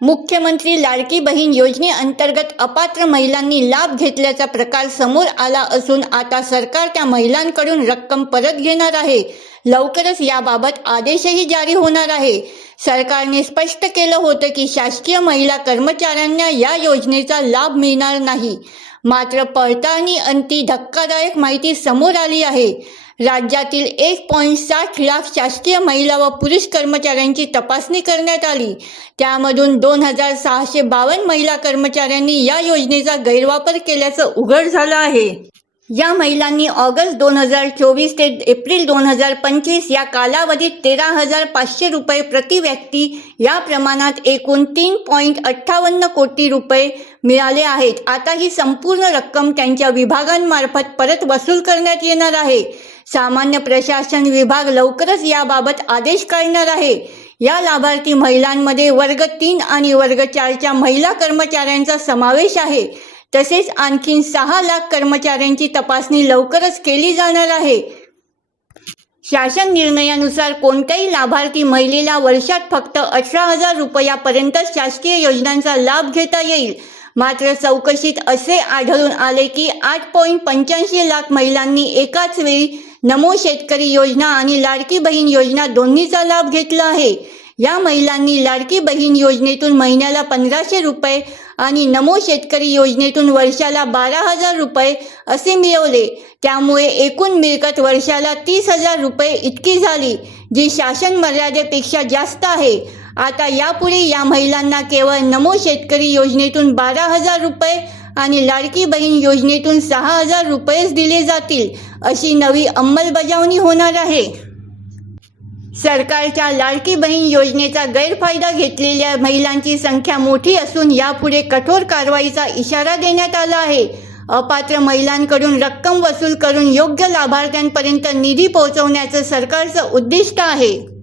मुख्यमंत्री लाडकी बहीण योजनेअंतर्गत अपात्र महिलांनी लाभ घेतल्याचा प्रकार समोर आला असून आता सरकार त्या महिलांकडून रक्कम परत घेणार आहे. लवकरच याबाबत आदेशही जारी होणार आहे. सरकारने स्पष्ट केलं होतं की शासकीय महिला कर्मचाऱ्यांना या योजनेचा लाभ मिळणार नाही. मात्र पडताळणी अंती धक्कादायक माहिती समोर आली आहे. राज्यातील एक पॉईंट साठ लाख शासकीय महिला व पुरुष कर्मचाऱ्यांची तपासणी करण्यात आली. त्यामधून दोन हजार सहाशे बावन्न महिला कर्मचाऱ्यांनी या योजनेचा गैरवापर केल्याचं उघड झालं आहे. या महिलांनी ऑगस्ट दोन हजार चोवीस ते एप्रिल दोन हजार पंचवीस या कालावधीत तेरा हजार पाचशे रुपये प्रति व्यक्ती या प्रमाणात एकूण तीन पॉईंट अठ्ठावन्न कोटी रुपये मिळाले आहेत. आता ही संपूर्ण रक्कम त्यांच्या विभागांमार्फत परत वसूल करण्यात येणार आहे. सामान्य प्रशासन विभाग लवकरच याबाबत आदेश काढणार आहे. या लाभार्थी महिलांमध्ये वर्ग तीन आणि वर्ग चारच्या महिला कर्मचाऱ्यांचा समावेश आहे. तसेच आणखीन सहा लाख कर्मचाऱ्यांची तपासणी लवकरच केली जाणार आहे. शासन निर्णयानुसार कोणत्याही लाभार्थी महिलेला वर्षात फक्त अठरा हजार रुपयापर्यंत शासकीय योजनांचा लाभ घेता येईल. मात्र चौकशीत असे आढळून आले की आठ पॉईंट पंच्याऐंशी लाख महिलांनी एकाच वेळी नमो शेतकरी योजना आणि लाडकी बहीण योजना दोन्हीचा लाभ घेतला आहे. या महिलांनी लाडकी बहीण योजनेतून महिन्याला पंधराशे रुपये आणि नमो शेतकरी योजनेतून वर्षाला बारा हजार रुपये असे मिळवले. त्यामुळे एकूण मिळकत वर्षाला तीस हजार रुपये इतकी झाली जी शासन मर्यादेपेक्षा जास्त आहे. आता यापुढे या महिलांना केवळ नमो शेतकरी योजनेतून बारा हजार रुपये आणि लाडकी बहीण योजनेतून सहा हजार रुपयेच दिले जातील अशी नवी अंमलबजावणी होणार आहे. सरकारच्या लाडकी बहीण योजनेचा गैरफायदा घेतलेल्या महिलांची संख्या मोठी असून यापुढे कठोर कारवाईचा इशारा देण्यात आला आहे. अपात्र महिलांकडून रक्कम वसूल करून योग्य लाभार्थ्यांपर्यंत निधी पोहोचवण्याचं सरकारचं उद्दिष्ट आहे.